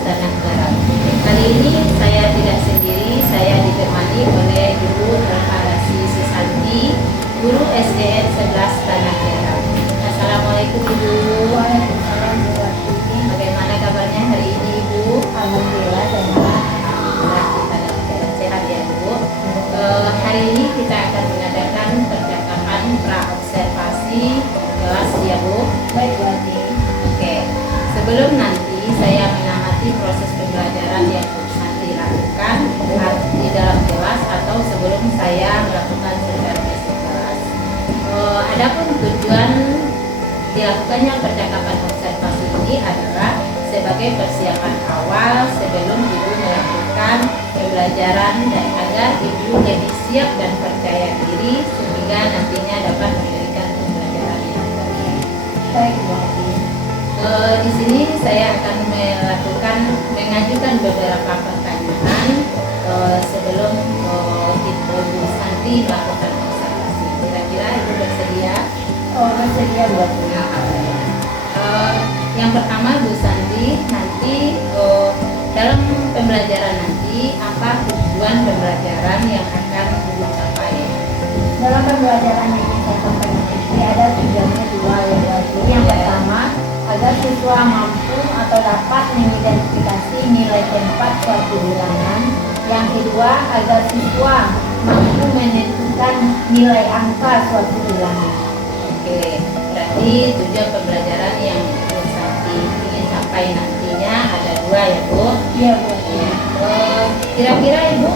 Tanah Garam. Kali ini saya tidak sendiri, saya ditemani oleh Ibu Elharasi Susanti, Guru SDN 11 Tanah Garam. Assalamualaikum Ibu. Waalaikumsalam warahmatullahi wabarakatuh. Bagaimana kabarnya hari ini Ibu? Alhamdulillah sehat. Alhamdulillah kita dalam keadaan sehat ya Bu. Hari ini kita akan mengadakan percakapan pra-observasi kelas ya Bu. Baik Bu Ati. Oke, sebelum nanti saya mengamati proses pembelajaran yang nanti dilakukan di dalam kelas atau sebelum saya melakukan secara basic kelas. Adapun tujuan dilakukannya percakapan observasi ini adalah sebagai persiapan awal sebelum Ibu melakukan pembelajaran dan agar Ibu lebih siap dan percaya diri sehingga nantinya dapat memberikan pembelajaran yang baik. Baik Bu Ati. Di sini saya akan mengajukan beberapa pertanyaan sebelum Ibu Santi melakukan observasi. Kira-kira Ibu bersedia? Bersedia Bu Ati. Yang pertama Bu Santi, nanti dalam pembelajaran nanti apa tujuan pembelajaran yang akan Ibu capai? Dalam pembelajaran ini saya sampaikan ini ada tujuannya dua ya Bu Ati. Yang pertama agar siswa mampu atau dapat mengidentifikasi nilai tempat suatu bilangan. Yang kedua agar siswa mampu menentukan nilai angka suatu bilangan. Oke, berarti tujuan pembelajaran yang Ibu Santi ingin capai nantinya ada dua ya Bu. Iya Bu Ati. Kira-kira Ibu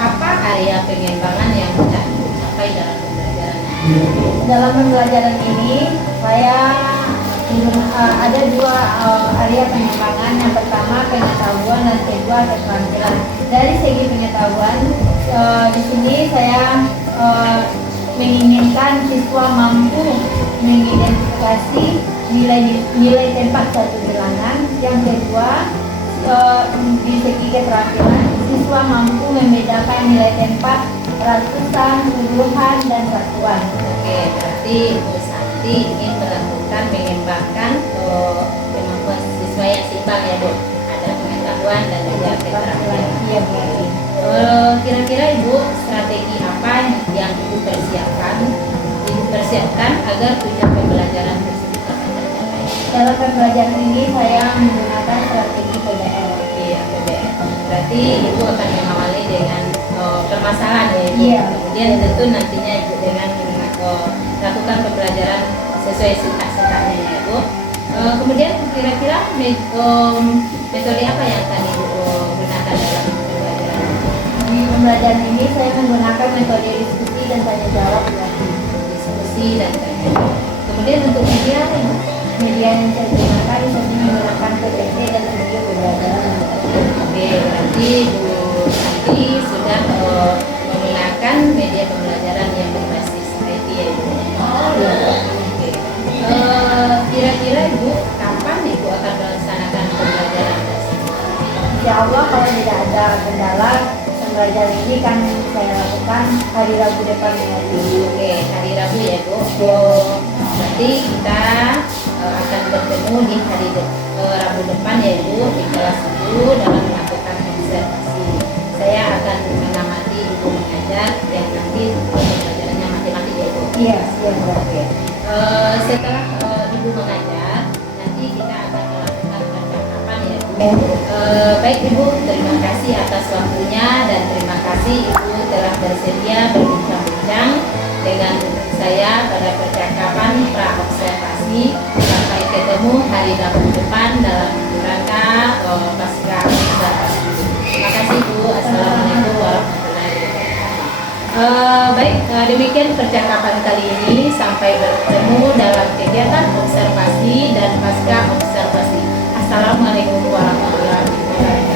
apa area pengembangan yang bisa Ibu capai dalam pembelajaran nanti? Dalam pembelajaran ini saya ada dua area pengembangan. Yang pertama pengetahuan dan kedua keterampilan. Dari segi pengetahuan di sini saya menginginkan siswa mampu mengidentifikasi nilai tempat suatu bilangan. Yang kedua di segi keterampilan siswa mampu membedakan nilai tempat ratusan, puluhan, dan satuan. Oke, berarti Ibu Santi ingin mengembangkan kemampuan siswa yang seimbang ya Bu. Ada pengetahuan dan juga keterampilan. Iya Bu Ati. Kira-kira Ibu strategi apa yang Ibu persiapkan agar tujuan pembelajaran tersebut dapat tercapai? Dalam pembelajaran ini saya menggunakan strategi PBL. Iya, PBL. Berarti Ibu akan mengawali dengan permasalahan ya Ibu. Iya. Kemudian tentu nantinya Ibu dengan melakukan pembelajaran sesuai singkat-singkatnya ya Ibu. Kemudian kira-kira metode apa yang akan Ibu gunakan dalam pembelajaran? Di pembelajaran ini saya menggunakan metode diskusi dan tanya jawab. Diskusi dan tanya jawab. Kemudian untuk media Ibu? Media yang saya gunakan saya menggunakan PPT dan video pembelajaran. Oke, berarti Bu Santi sudah menggunakan media pembelajaran yang berbasis IT ya Ibu. Oke. Kira-kira Ibu kapan Ibu akan melaksanakan pembelajaran tersebut? Insya Allah kalau tidak ada kendala pembelajaran ini kan saya lakukan hari Rabu depan ini. Oke, hari Rabu ya Bu. Berarti kita akan bertemu di hari Rabu depan ya Bu di kelas Ibu dalam melakukan observasi. Saya akan mengamati Ibu mengajar yang nanti pembelajarannya matematik ya Bu. Iya, iya Bu. Oke. Setelah Ibu mengajar, nanti kita akan melakukan percakapan ya Bu. Baik Ibu, terima kasih atas waktunya dan terima kasih Ibu telah bersedia berbincang-bincang dengan saya pada percakapan pra-observasi. Sampai ketemu hari Rabu depan dalam rangka pasca observasi. Terima kasih Bu. Assalamualaikum warahmatullahi wabarakatuh. Baik, demikian percakapan kali ini. Sampai bertemu dalam kegiatan observasi dan pasca observasi. Assalamualaikum warahmatullahi wabarakatuh.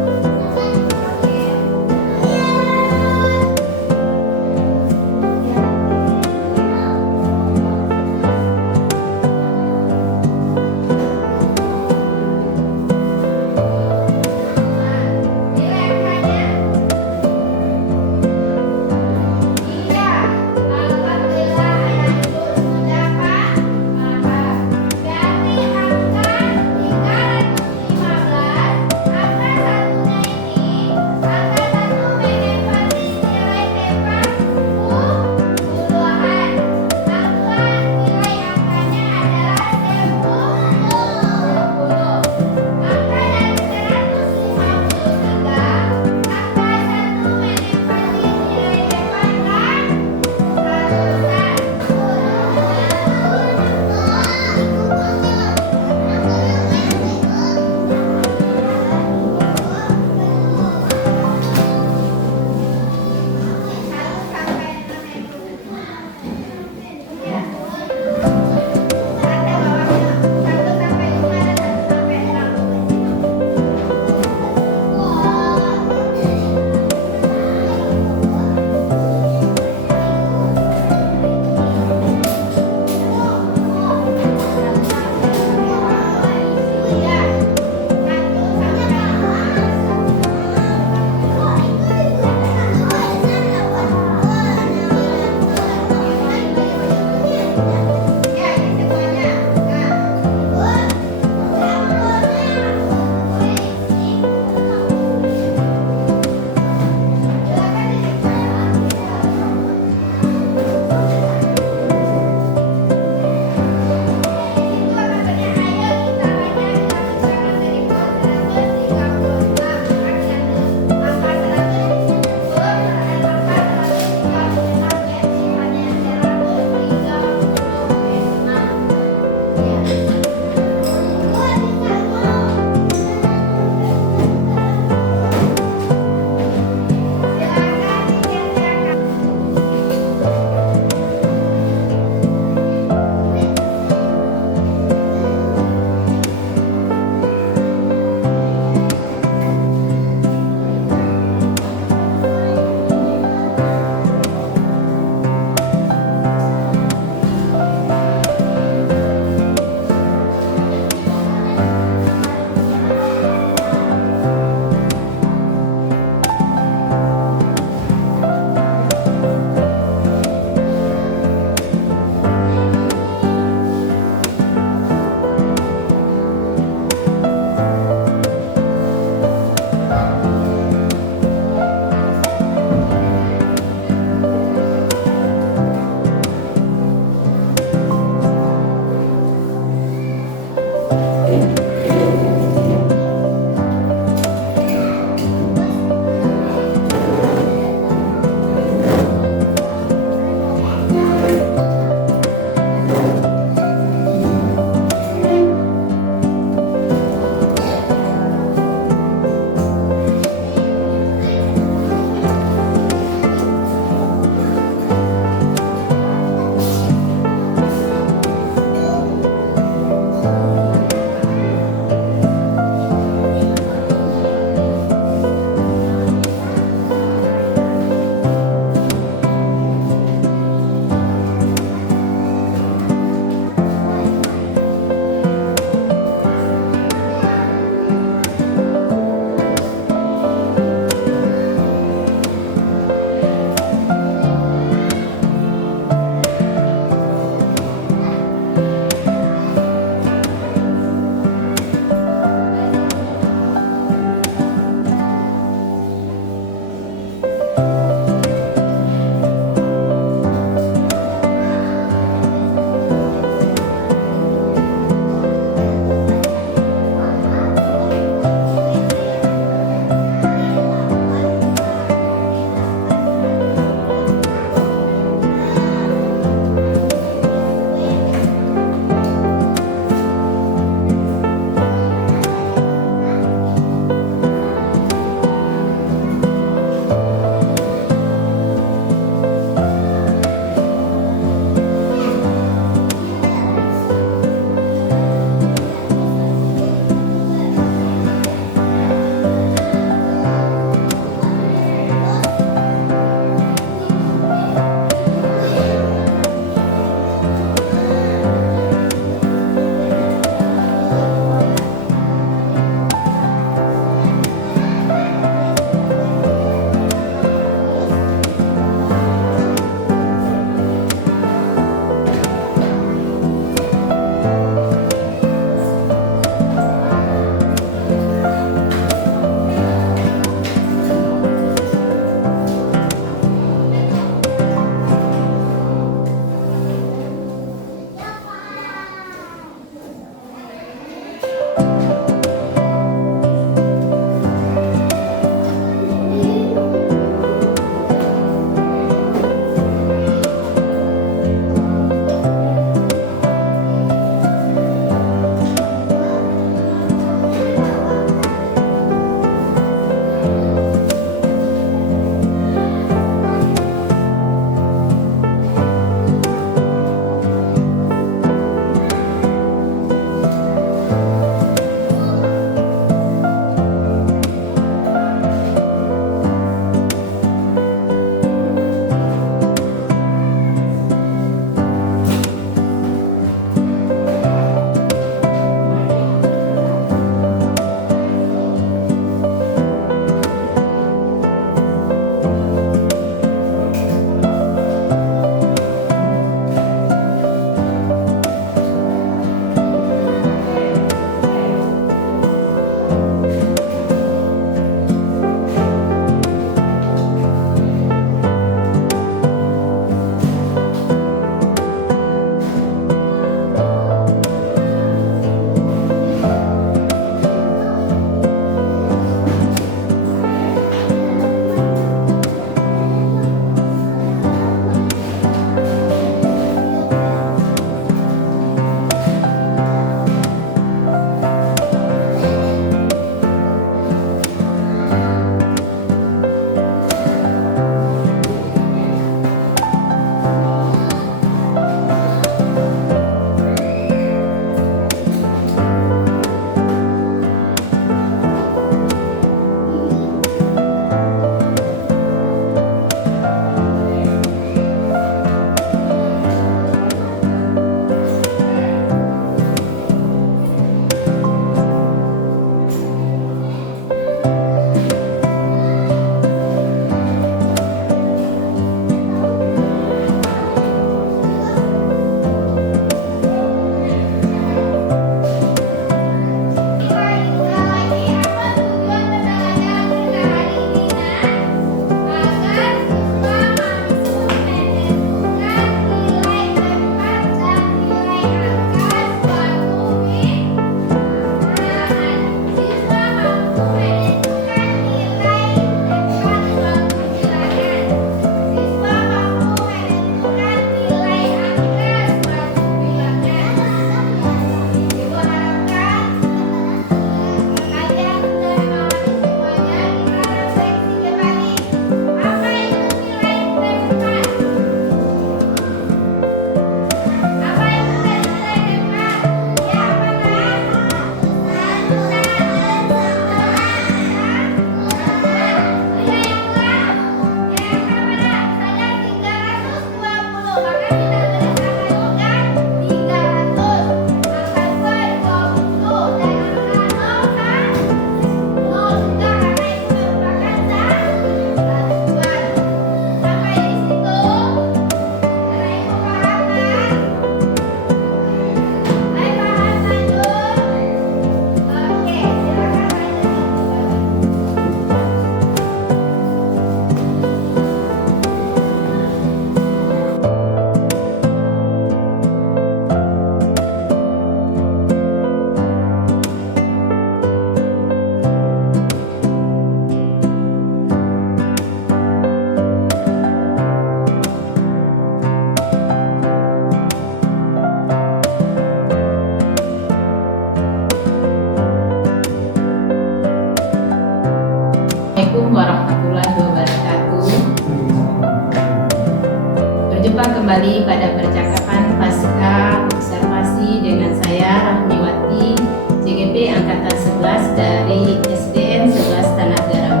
kembali pada percakapan pasca observasi dengan saya Rahmiwati, CGP Angkatan 11 dari SDN 11 Tanah Garam.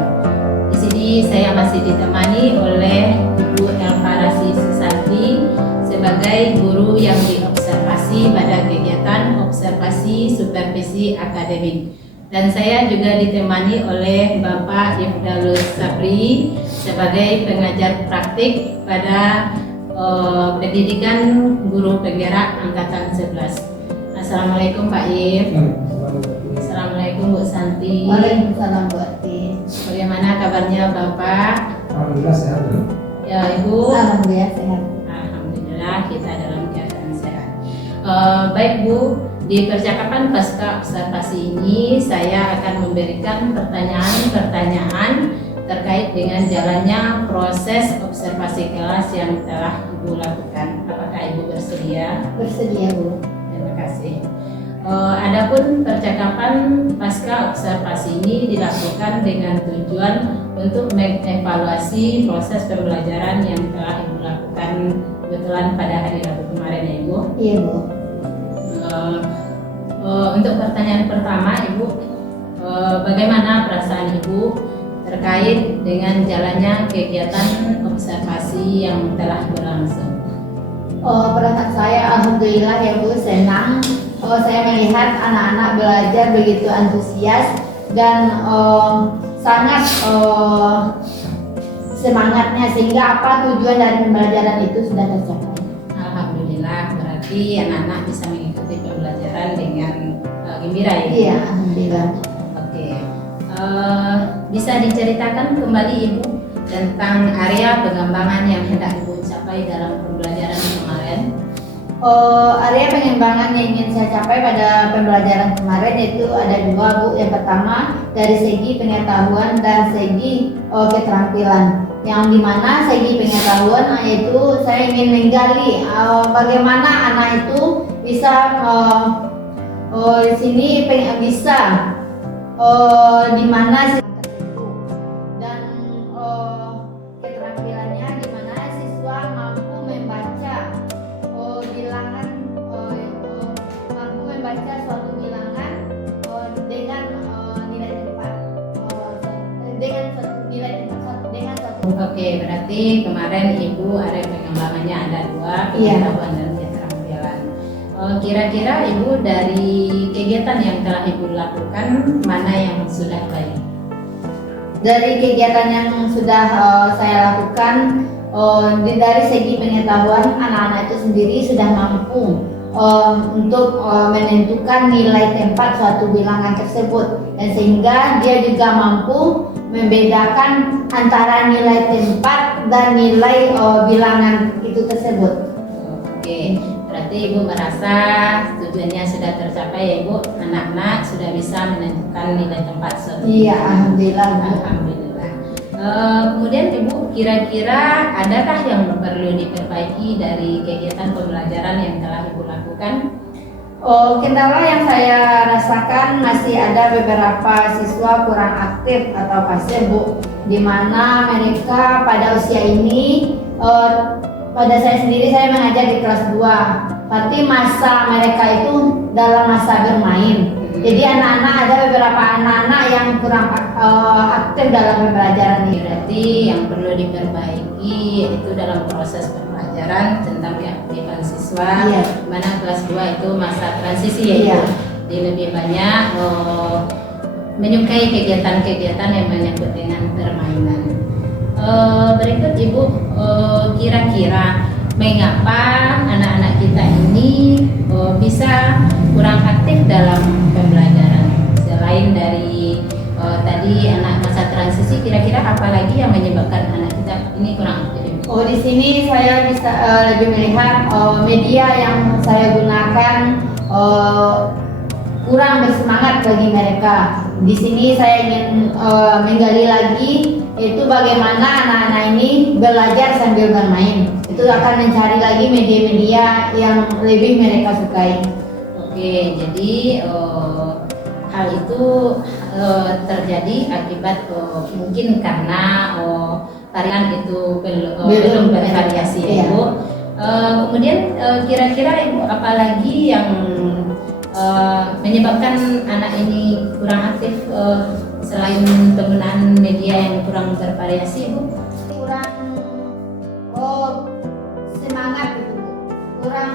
Di sini saya masih ditemani oleh Ibu Elvarasi Susanti sebagai guru yang diobservasi pada kegiatan observasi supervisi akademik. Dan saya juga ditemani oleh Bapak Ifdalus Sabri sebagai pengajar praktik pada pendidikan guru penggerak Angkatan 11. Assalamualaikum Pak If. Assalamualaikum Bu Santi. Waalaikumsalam Bu Ati. Bagaimana kabarnya Bapak? Alhamdulillah sehat. Ya Ibu. Alhamdulillah sehat. Alhamdulillah kita dalam keadaan sehat. Baik Bu, di percakapan pasca observasi ini saya akan memberikan pertanyaan-pertanyaan terkait dengan jalannya proses observasi kelas yang telah Ibu lakukan. Apakah Ibu bersedia? Bersedia Bu. Terima kasih. Adapun percakapan pasca observasi ini dilakukan dengan tujuan untuk mengevaluasi proses pembelajaran yang telah Ibu lakukan kebetulan pada hari Rabu kemarin ya Ibu. Iya Bu. Untuk pertanyaan pertama Ibu, bagaimana perasaan Ibu terkait dengan jalannya kegiatan observasi yang telah berlangsung? Perasaan saya alhamdulillah ya Bu, senang. Saya melihat anak-anak belajar begitu antusias dan sangat semangatnya, sehingga apa tujuan dari pembelajaran itu sudah tercapai. Alhamdulillah, berarti anak-anak bisa mengikuti pembelajaran dengan gembira ya? Iya, alhamdulillah. Oke, bisa diceritakan kembali Ibu tentang area pengembangan yang hendak Ibu capai dalam pembelajaran kemarin? Area pengembangan yang ingin saya capai pada pembelajaran kemarin itu ada dua Bu. Yang pertama dari segi pengetahuan dan segi keterampilan. Yang dimana segi pengetahuan yaitu saya ingin menggali bagaimana anak itu bisa di sini bisa dimana dan keterampilannya dimana siswa mampu membaca bilangan, mampu membaca suatu bilangan dengan nilai tempat dengan suatu nilai tempat dengan suatu. Oke, berarti kemarin Ibu area pengembangannya ada dua, Iya. pengetahuan dan keterampilan. Kira-kira Ibu dari kegiatan yang telah Ibu lakukan mana yang sudah baik? Dari kegiatan yang sudah saya lakukan, dari segi pengetahuan anak-anak itu sendiri sudah mampu untuk menentukan nilai tempat suatu bilangan tersebut, dan sehingga dia juga mampu membedakan antara nilai tempat dan nilai bilangan itu tersebut. Oke, berarti Ibu merasa tujuannya sudah tercapai ya Ibu, anak-anak sudah bisa menentukan nilai tempat suatu. Iya, alhamdulillah. Alhamdulillah. Kemudian Ibu, kira-kira adakah yang perlu diperbaiki dari kegiatan pembelajaran yang telah Ibu lakukan? Kendala yang saya rasakan masih ada beberapa siswa kurang aktif atau pasif Bu, di mana mereka pada usia ini, pada saya sendiri saya mengajar di kelas 2, tapi masa mereka itu dalam masa bermain. Jadi anak-anak ada beberapa anak-anak yang kurang aktif dalam pembelajaran ini. Berarti yang perlu diperbaiki itu dalam proses pembelajaran tentang keaktifan siswa. Iya. Mana kelas 2 itu masa transisi ya Iya. Ibu. Jadi lebih banyak menyukai kegiatan-kegiatan yang menyangkut dengan permainan. Berikut Ibu, kira-kira mengapa anak-anak kita ini bisa kurang aktif dalam pembelajaran? Selain dari tadi anak masa transisi, kira-kira apa lagi yang menyebabkan anak kita ini kurang aktif? Di sini saya bisa lebih melihat media yang saya gunakan kurang bersemangat bagi mereka. Di sini saya ingin menggali lagi itu bagaimana anak-anak ini belajar sambil bermain. Itu akan mencari lagi media-media yang lebih mereka sukai. Oke, jadi hal itu terjadi akibat mungkin karena tarian itu belum bervariasi ya Iya. Bu. Kemudian kira-kira Ibu apalagi yang menyebabkan anak ini kurang aktif selain penggunaan media yang kurang bervariasi, Bu? Kurang semangat gitu, Bu. Kurang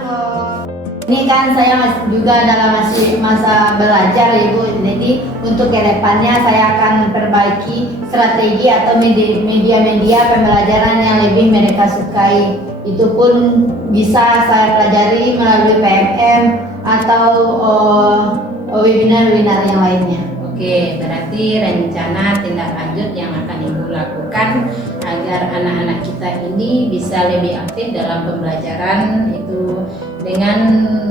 ini kan saya juga masih masa belajar, Ibu. Jadi untuk kedepannya saya akan perbaiki strategi atau media-media pembelajaran yang lebih mereka sukai. Itu pun bisa saya pelajari melalui PMM atau webinar-webinar yang lainnya. Oke, berarti rencana tindak lanjut yang akan Ibu lakukan agar anak-anak kita ini bisa lebih aktif dalam pembelajaran itu dengan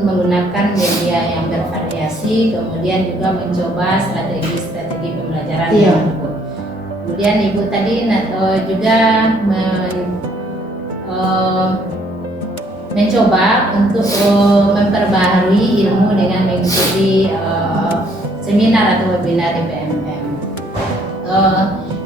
menggunakan media yang bervariasi, kemudian juga mencoba strategi-strategi pembelajaran yang bagus. Kemudian Ibu tadi juga mencoba untuk memperbaharui ilmu dengan mengikuti seminar atau webinar di PMM.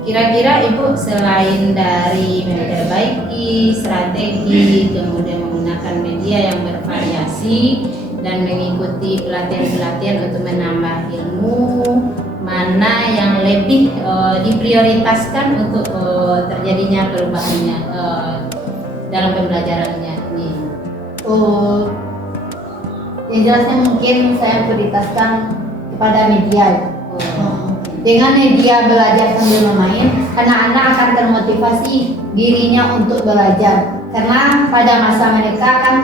Kira-kira Ibu selain dari memperbaiki strategi, kemudian menggunakan media yang bervariasi dan mengikuti pelatihan-pelatihan untuk menambah ilmu, mana yang lebih diprioritaskan untuk terjadinya perubahannya dalam pembelajarannya ini? Yang jelasnya mungkin saya prioritaskan kepada media. Dengan media belajar sambil bermain, anak-anak akan termotivasi dirinya untuk belajar. Karena pada masa mereka kan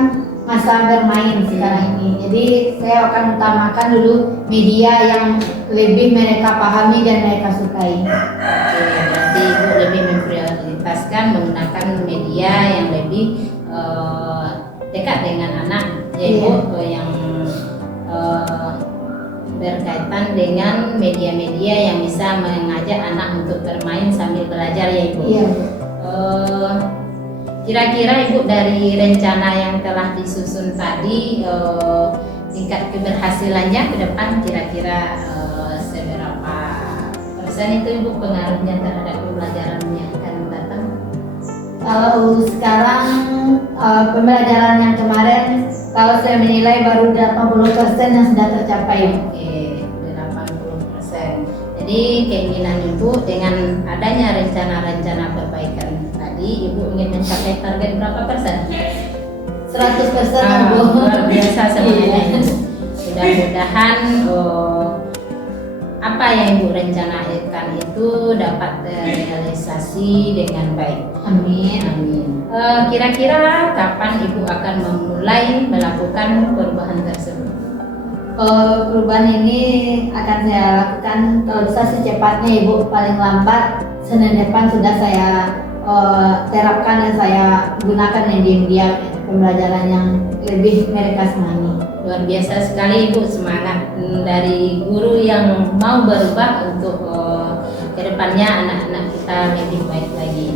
masa bermain sekarang ini. Jadi saya akan utamakan dulu media yang lebih mereka pahami dan mereka sukai. Oke, berarti Ibu lebih memprioritaskan menggunakan media yang lebih dekat dengan anak, yaitu yang berkaitan dengan media-media yang bisa mengajak anak untuk bermain sambil belajar, ya Ibu. Iya. Kira-kira Ibu dari rencana yang telah disusun tadi, tingkat keberhasilannya ke depan kira-kira seberapa persen itu Ibu pengaruhnya terhadap pembelajarannya akan datang? Kalau sekarang pembelajaran yang kemarin, kalau saya menilai baru 80% yang sudah tercapai. Oke, 80%. Jadi keinginan Ibu dengan adanya rencana-rencana perbaikan tadi, Ibu ingin mencapai target berapa persen? 100% Bu. Luar biasa sebenarnya. Mudah-mudahan apa yang Ibu rencanakan itu dapat terrealisasi dengan baik. Amin. Amin. Kira-kira kapan Ibu akan memulai melakukan perubahan tersebut? Perubahan ini akan saya lakukan kalau bisa secepatnya, Ibu. Paling lambat Senin depan sudah saya terapkan dan saya gunakan media pembelajaran yang lebih mereka senangi. Luar biasa sekali Ibu, semangat dari guru yang mau berubah untuk kedepannya anak-anak kita lebih baik lagi.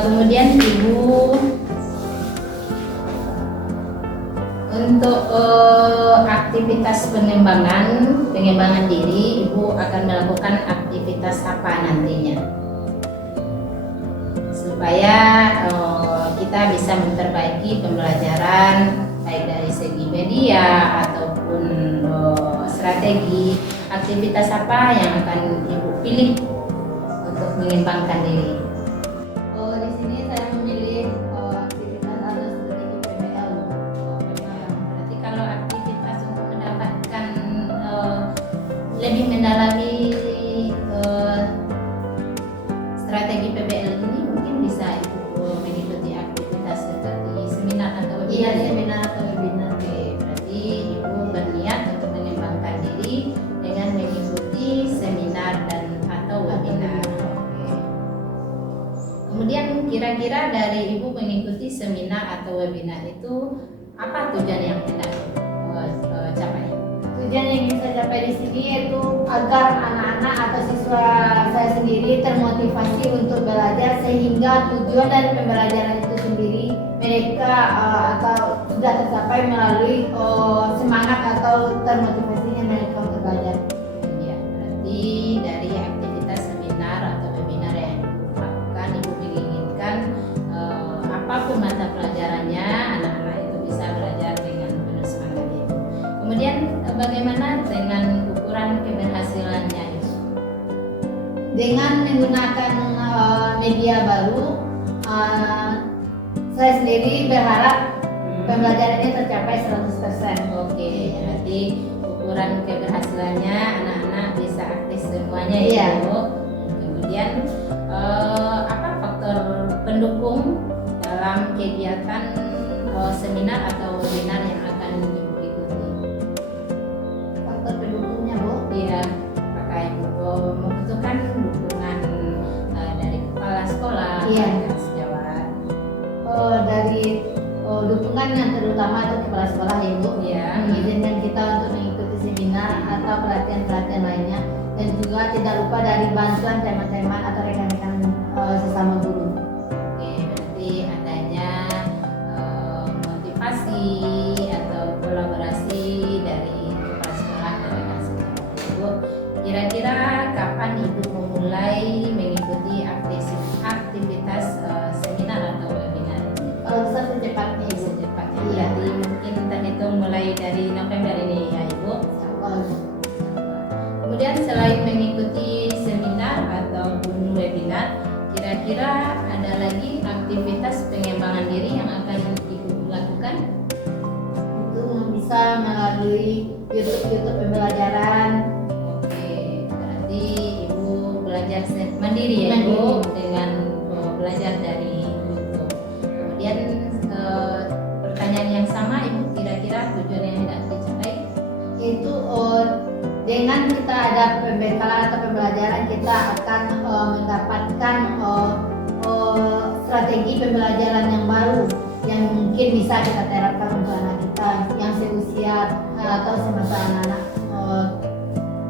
Kemudian Ibu untuk aktivitas pengembangan diri, Ibu akan melakukan aktivitas apa nantinya supaya kita bisa memperbaiki pembelajaran baik dari segi media ataupun strategi. Aktivitas apa yang akan Ibu pilih untuk mengembangkan diri? Di sini saya memilih aktivitas atau strategi PBL. Berarti kalau aktivitas untuk mendapatkan lebih mendalami strategi PBL ini, mungkin bisa Ibu mengikuti aktivitas seperti seminar atau webinar. Iya, seminar atau webinar. Oke, berarti Ibu berniat untuk mengembangkan diri dengan mengikuti seminar dan atau webinar. Oke. Kemudian kira-kira dari Ibu mengikuti seminar atau webinar itu apa tujuan yang hendak capai? Tujuan yang ingin saya capai di sini yaitu agar anak-anak atau siswa saya sendiri termotivasi untuk belajar, sehingga tujuan dari pembelajaran itu sendiri mereka atau sudah tercapai melalui semangat atau termotivasinya mereka untuk belajar. Ya, berarti dari aktivitas seminar atau webinar yang Ibu lakukan, Ibu menginginkan apapun mata pelajarannya Kemudian bagaimana dengan ukuran keberhasilannya Ibu? Dengan menggunakan media baru, saya sendiri berharap pembelajaran ini tercapai 100%. Oke, berarti ukuran keberhasilannya anak-anak bisa aktif semuanya ya Iya. Ibu. Kemudian apa faktor pendukung dalam kegiatan seminar atau webinar yang akan Ibu ikuti? Faktor pendukungnya, Bu? Iya, apakah Ibu membutuhkan dukungan dari kepala sekolah, Iya. dan sejawat? Dari dukungan yang terutama itu kepala sekolah ya, Bu. Iya. Mengizinkan kita untuk mengikuti seminar atau pelatihan-pelatihan lainnya, dan juga tidak lupa dari bantuan teman-teman atau rekan-rekan sesama guru. Oke, berarti adanya motivasi atau kolaborasi dari kepala sekolah dan rekan sejawat Ibu. Kira-kira kapan Ibu memulai mengikuti aktivitas seminar atau webinar ini? Kalau bisa secepatnya, Ibu. Secepatnya, Iya. berarti mungkin terhitung mulai dari November ini ya Ibu. Kemudian selain mengikuti seminar ataupun webinar, kira-kira ada lagi aktivitas pengembangan diri yang akan Ibu lakukan? Itu bisa melalui YouTube pembelajaran. Oke, berarti Ibu belajar mandiri ya Ibu dengan belajar dari YouTube. Kemudian pertanyaan yang sama Ibu, kira-kira tujuan yang hendak dicapai? Itu dengan kita ada pembekalan atau pembelajaran, kita akan mendapatkan strategi pembelajaran yang baru yang mungkin bisa kita terapkan untuk anak kita yang seusia atau semasa anak-anak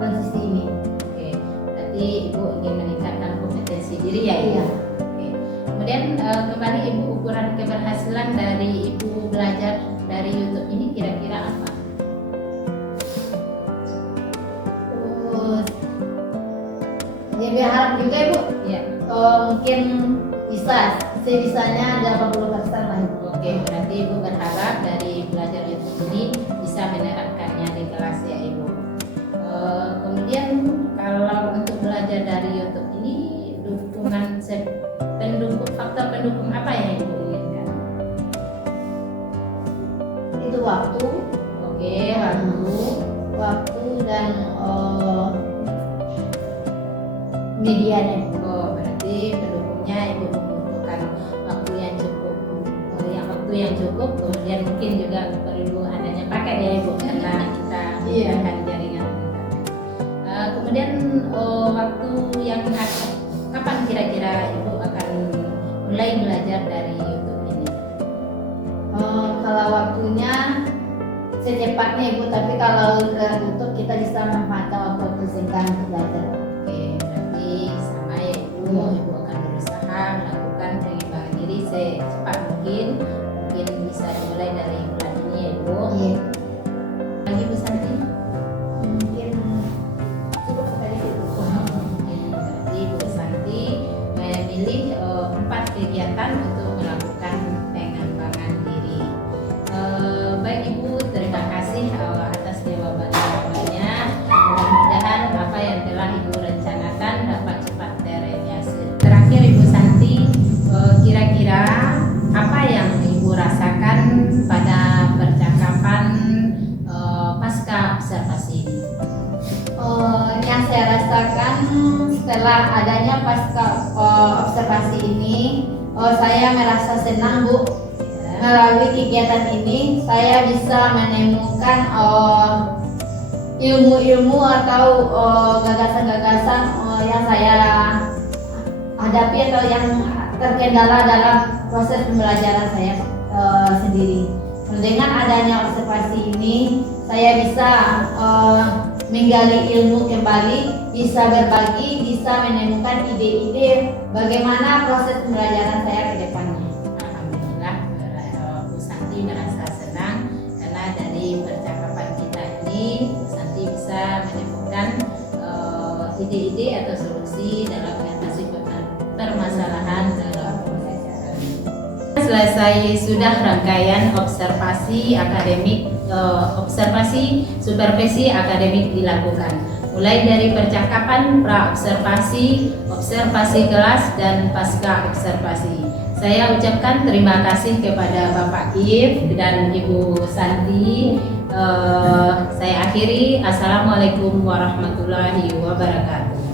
transisi ini. Oke, berarti Ibu ingin meningkatkan kompetensi diri ya Ibu? Iya. Oke. Kemudian kembali Ibu, ukuran keberhasilan dari Ibu belajar dari YouTube ini kira-kira apa? Ya berharap juga Ibu, Ya. mungkin bisa sebisanya 80% lah Ibu. Oke, berarti Ibu berharap dari belajar YouTube ini bisa menerapkannya di kelas ya Ibu. Kemudian kalau untuk belajar dari YouTube ini dukungan faktor pendukung apa yang Ibu inginkan? Itu waktu, Oke, waktu dan medianya. Oh, berarti pendukungnya Ibu membutuhkan waktu yang cukup, kemudian mungkin juga perlu adanya paket ya Ibu, karena kita Iya. menggunakan jaringan internet. Kemudian waktu yang kapan kira-kira Ibu akan mulai belajar dari YouTube ini? Kalau waktunya secepatnya Ibu, tapi kalau untuk kita bisa memanfaatkan waktu singkat untuk belajar. Oke, berarti sama ya Ibu, Ibu akan berusaha melakukan pengembangan diri secepat mungkin bisa dimulai dari bulan ini ya Ibu. Iya. Lagi Bu Santi? Mungkin cukup sekali itu. Berarti Bu Santi memilih 4 kegiatan untuk melakukan pengembangan diri. Baik Ibu, terima kasih atas jawaban-jawabannya. Mudah-mudahan apa yang telah Ibu rencanakan dapat cepat terrealisasi. Terakhir Ibu Santi, kira-kira apa yang Ibu rasakan pada percakapan pasca observasi ini? Yang saya rasakan setelah adanya pasca observasi ini, saya merasa senang Bu. Melalui kegiatan ini saya bisa menemukan ilmu-ilmu atau gagasan-gagasan yang saya hadapi atau yang terkendala dalam proses pembelajaran saya sendiri. Dengan adanya observasi ini, saya bisa menggali ilmu kembali, bisa berbagi, bisa menemukan ide-ide bagaimana proses pembelajaran saya ke depannya. Alhamdulillah, Bu Santi merasa senang karena dari percakapan kita ini Bu Santi bisa menemukan ide-ide atau solusi dalam mengatasi permasalahan dalam pembelajaran. Selesai sudah rangkaian observasi akademik observasi supervisi akademik dilakukan, mulai dari percakapan, pra-observasi, observasi kelas, dan pasca observasi. Saya ucapkan terima kasih kepada Bapak If dan Ibu Santi. Saya akhiri. Assalamualaikum warahmatullahi wabarakatuh.